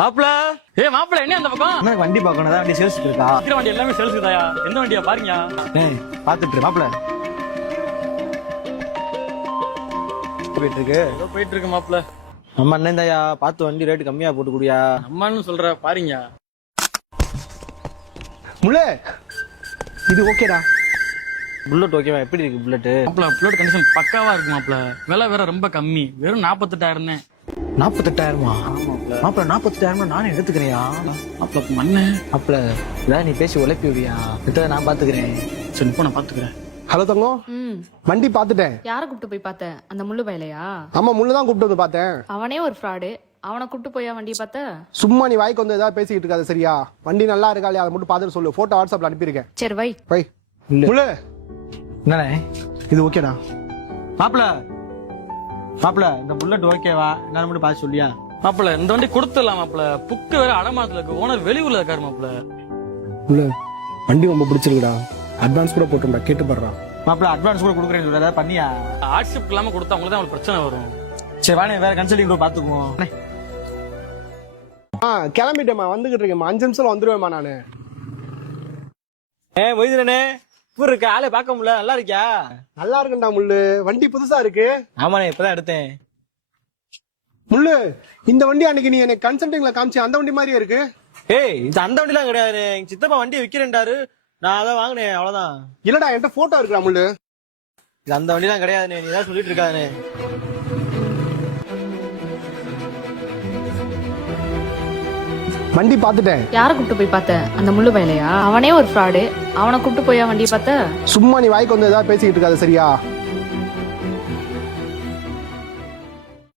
மாப்பிள மாப்பிள என்ன அந்த பக்கம் என்ன வண்டி பார்க்கணும் வண்டி சேல்ஸ் இருக்கா? இருக்கிற வண்டி எல்லாமே சேல்ஸ் தாயா. எந்த வண்டியா பாருங்க. பாத்துட்டு மாப்பிள போயிட்டு இருக்கு. போயிட்டு இருக்கு மாப்பிள. நம்ம அண்ணன் தாயா பார்த்து வண்டி ரேட்டு கம்மியா போட்டு குடியா. அம்மான்னு சொல்ற பாருங்க. முள்ளே இது ஓகேடா. புல்லட் ஓகேவா? எப்படி இருக்கு புல்லட்? மாப்பிள புல்லட் கண்டிஷன் பக்காவா இருக்கு மாப்பிள. விலை வேற ரொம்ப கம்மி, வெறும் 48,000. 48,000? மாப்பிள 48,000 நானே எடுத்துக்கிறியா? மாப்பிள மண்ணு மாப்பிள இதான் நீ பேசி உழைப்பி விடியா. இதை நான் பாத்துக்கிறேன். சரி இப்போ நான் பாத்துக்கிறேன். ஹலோ தங்கம், வண்டி பாத்துட்டேன். யார கூப்பிட்டு போய் பார்த்த? அந்த முள்ளு பயலையா? ஆமா, முள்ளு தான் கூப்பிட்டு வந்து பார்த்தேன். அவனே ஒரு ஃப்ராடு. அவனை கூப்பிட்டு போயா வண்டியை பார்த்த? சும்மா நீ வாய்க்கு வந்து ஏதாவது பேசிக்கிட்டு இருக்காது சரியா? வண்டி நல்லா இருக்கா இல்லையா அதை மட்டும் பார்த்துட்டு சொல்லு. போட்டோ வாட்ஸ்அப்ல அனுப்பியிருக்கேன். சரி வை வை. முள்ளு என்னண்ணே இது ஓகேடா. மாப்பிள மாப்பிள இந்த புல்லட் ஓகேவா என்ன மட்டும் பார்த்து சொல்லியா. மாப்பிள இந்த வண்டி கொடுத்துடலாம் மாப்பிள. புக்கு வேற அடமாத்துல இருக்கு. ஓனர் வெளியூர்ல இருக்காரு மாப்பிள. முள்ளு வண்டி ரொம்ப பிடிச்சிருக்குடா. அட்வான்ஸ் கூட போட்டோம்டா, கேட்டு பாடுறான். மாப்பிள அட்வான்ஸ் கூட கொடுக்குறேன்னு சொல்ல ஏதாவது பண்ணியா? ஆட்ஷிப் இல்லாம கொடுத்தா உங்களுக்கு தான் பிரச்சனை வரும். சரி வாணி வேற கன்சல்டிங் கூட பாத்துக்குவோம். கிளம்பிட்டேம்மா, வந்துகிட்டு இருக்கேம்மா. 5 நிமிஷம் வந்துருவேம்மா நானு. மொய்தனே பூர் இருக்க ஆளே பார்க்க முடியல. நல்லா இருக்கியா? நல்லா இருக்குண்டா முள்ளு. வண்டி புதுசா இருக்கு. ஆமாண்ணே இப்பதான் எடுத்தேன். முள்ளு இந்த வண்டி அன்னைக்கு நீ எனக்கு கன்சல்டிங்ல காமிச்சு அந்த வண்டி மாதிரியே இருக்கு. இது அந்த வண்டிலாம் கிடையாது. எங்க சித்தப்பா வண்டியை விக்கிறேன்டாரு, நான் அதான் வாங்கினேன் அவ்வளவுதான். இல்லடா என்கிட்ட போட்டோ இருக்குடா முள்ளு. இது அந்த வண்டிலாம் கிடையாதுண்ணே, நீ தான் சொல்லிட்டு இருக்காதுண்ணே. வண்டி பாத்துட்டேன். யார கூப்பிட்டு போய் பார்த்த? அந்த முள்ளு பயலையா? அவனே ஒரு ஃப்ராடு. அவனை கூப்பிட்டு போயா வண்டியை பார்த்த? சும்மா நீ வாய்க்கு வந்து ஏதாவது பேசிக்கிட்டு இருக்காது சரியா?